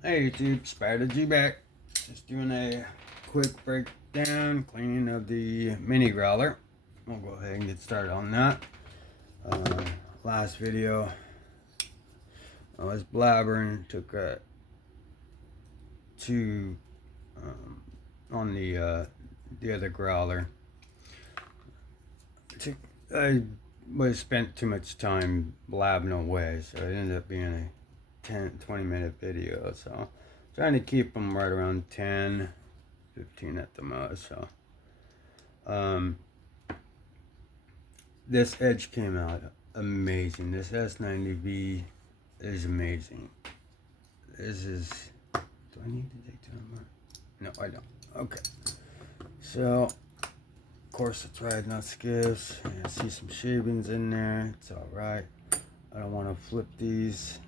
Hey YouTube, Spider G back. Just doing a quick breakdown, cleaning of the mini growler. We'll go ahead and get started on that. Last video, I was blabbering, took two on the other growler. I spent too much time blabbing away, so it ended up being a 20 minute video. So trying to keep them right around 10, 15 at the most. So this edge came out amazing. This s90v is amazing. This is, do I need to take time more? No, I don't. Okay, so of course it's riding on skiffs. I see some shavings in there. It's all right. I don't want to flip these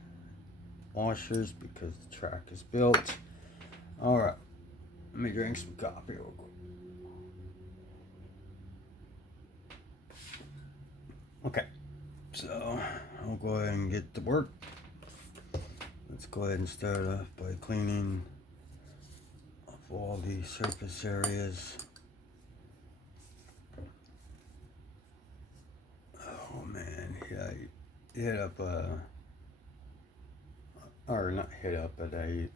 washers because the track is built. All right, let me drink some coffee real quick. Okay, so I'll go ahead and get to work. Let's go ahead and start off by cleaning off all the surface areas. Oh man, yeah, I hit up or not hit up, but I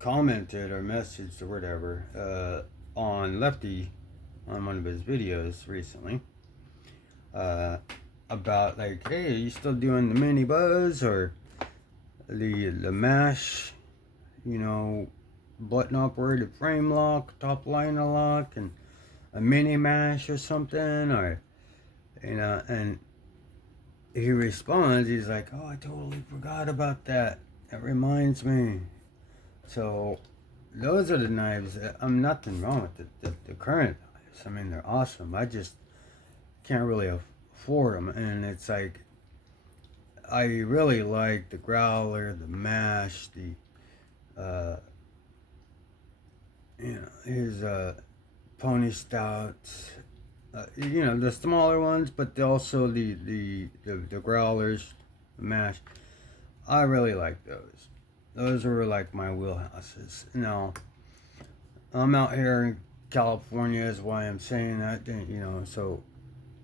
commented or messaged or whatever on Lefty on one of his videos recently about like, hey, are you still doing the mini buzz or the mash, you know, button operated frame lock, top liner lock, and a mini mash or something, or you know. And he responds, he's like, oh, I totally forgot about that, that reminds me. So those are the knives that, nothing wrong with the current knives. I mean, they're awesome. I just can't really afford them. And it's like, I really like the growler, the mash, the you know, his pony stouts, you know, the smaller ones, but also the growlers, the mash. I really like those. Those were like my wheelhouses. Now, I'm out here in California, is why I'm saying that, you know, so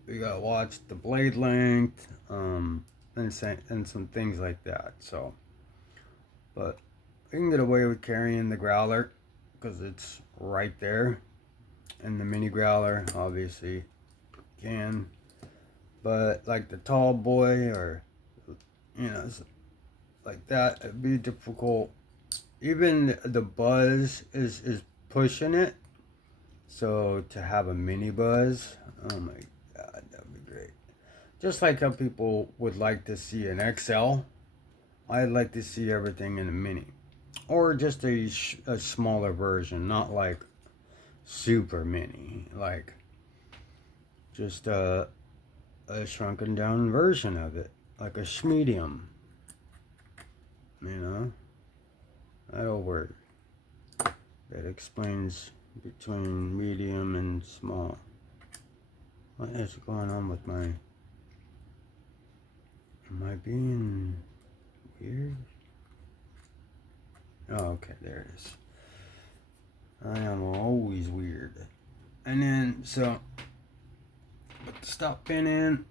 we gotta watch the blade length, and some things like that. So, but we can get away with carrying the growler because it's right there, and the mini growler obviously can. But like the tall boy or, you know, like that, it'd be difficult. Even the buzz is pushing it. So to have a mini buzz, oh my god, that'd be great. Just like how people would like to see an XL, I'd like to see everything in a mini. Or just a smaller version, not like super mini, like just a shrunken down version of it, like a schmedium, you know, that'll work. That explains between medium and small. What is going on with my, am I being weird? Oh, okay, there it is. I am always weird. And then, so, put the stop pin in.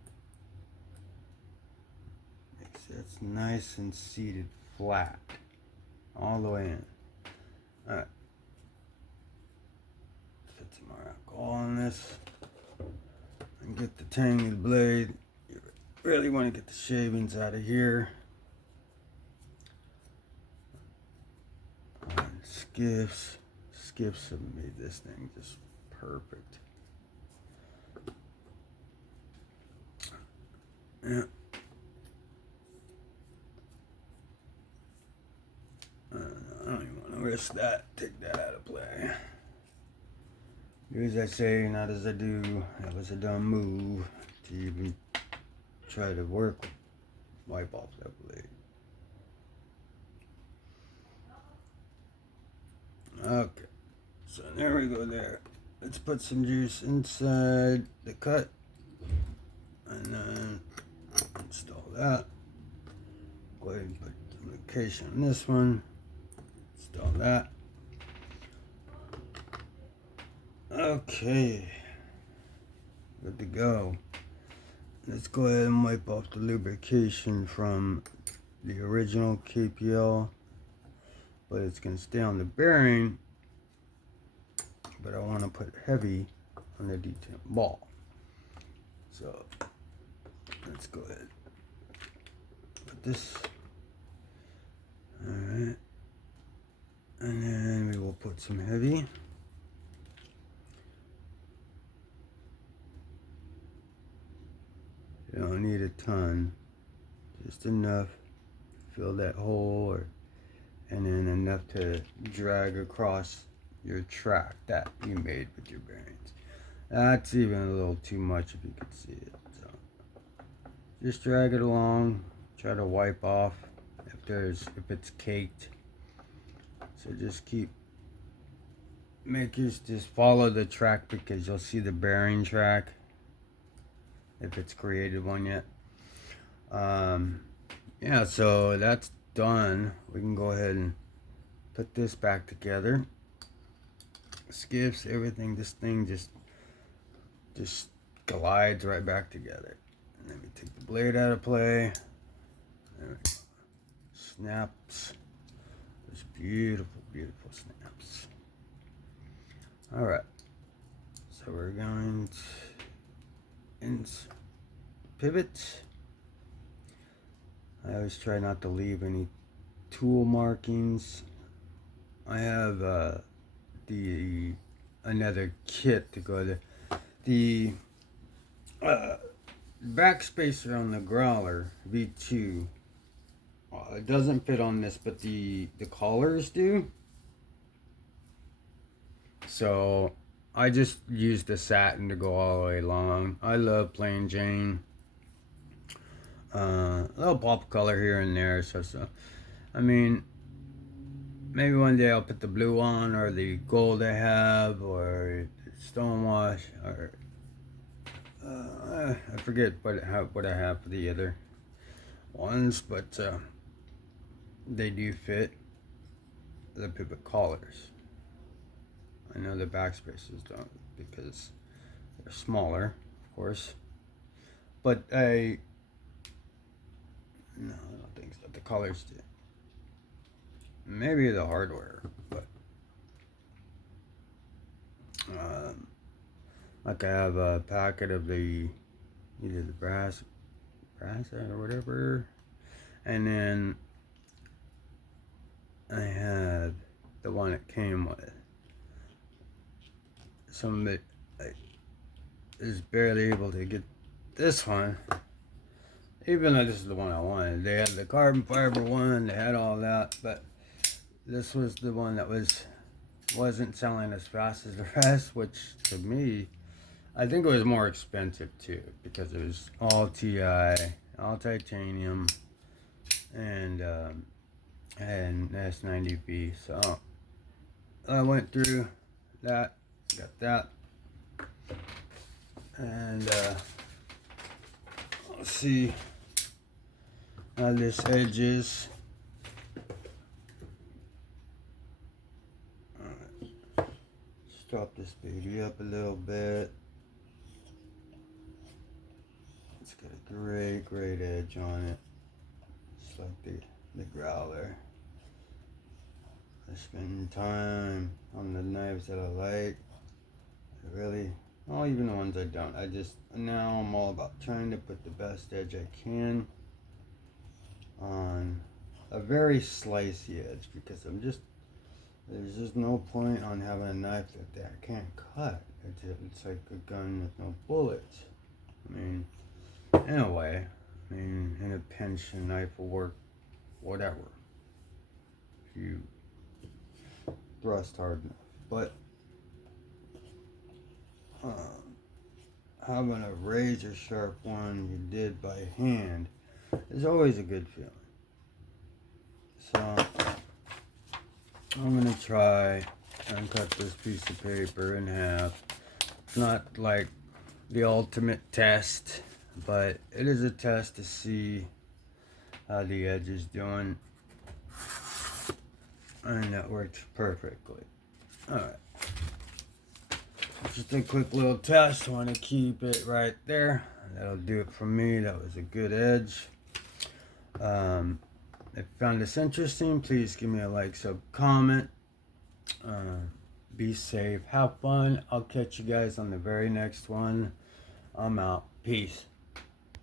It's nice and seated flat. All the way in. Alright. Put some more alcohol on this. And get the tang of the blade. You really want to get the shavings out of here. On skiffs. Skiffs have made this thing just perfect. Yeah. I don't even want to risk that. Take that out of play. Do as I say, not as I do. That was a dumb move to even try to wipe off that blade. Okay, so there we go there. Let's put some juice inside the cut and then install that. Go ahead and put some of the lubrication on this one. Install that. Okay, good to go. Let's go ahead and wipe off the lubrication from the original KPL, but it's going to stay on the bearing, but I want to put heavy on the detent ball. So let's go ahead, put this, alright, and then we will put some heavy. You don't need a ton, just enough to fill that hole, and then enough to drag across your track that you made with your bearings. That's even a little too much if you could see it. So just drag it along, try to wipe off if it's caked. So just just follow the track, because you'll see the bearing track if it's created one yet. Yeah, so that's done. We can go ahead and put this back together. Skips, everything. This thing just glides right back together. And then we take the blade out of play. There we go. Snaps. Those beautiful, beautiful snaps. Alright. So we're going to pivot. I always try not to leave any tool markings. I have another kit to go to. The back spacer on the Growler V2, it doesn't fit on this, but the collars do. So I just use the satin to go all the way along. I love plain Jane. A little pop color here and there. So I mean, maybe one day I'll put the blue on, or the gold I have, or stonewash, or I forget what I have for the other ones, but they do fit the pivot collars. I know the back spaces don't, because they're smaller, of course. But no, I don't think so. The collars do. Maybe the hardware, but like I have a packet of either the brass or whatever, and then I have the one it came with. Some of it is barely able to get this one, even though this is the one I wanted. They had the carbon fiber one, they had all that, but this was the one that wasn't selling as fast as the rest, which to me, I think it was more expensive too, because it was all TI, all titanium, and s90v. So I went through that, got that, and let's see how this edge is. Let's drop this baby up a little bit. It's got a great edge on it, just like the Growler. I spend time on the knives that I like. Well, even the ones I don't. Now I'm all about trying to put the best edge I can on a very slicey edge, because there's just no point on having a knife that can't cut. It's like a gun with no bullets. I mean, in a way, in a pinch, a knife will work, whatever, if you thrust hard enough. But having a razor sharp one you did by hand is always a good feeling. So I'm gonna try and cut this piece of paper in half. It's not like the ultimate test, but it is a test to see how the edge is doing. and that works perfectly. Alright. Just a quick little test. I want to keep it right there. That'll do it for me. That was a good edge. If you found this interesting, please give me a like, sub, comment. Be safe. Have fun. I'll catch you guys on the very next one. I'm out. Peace.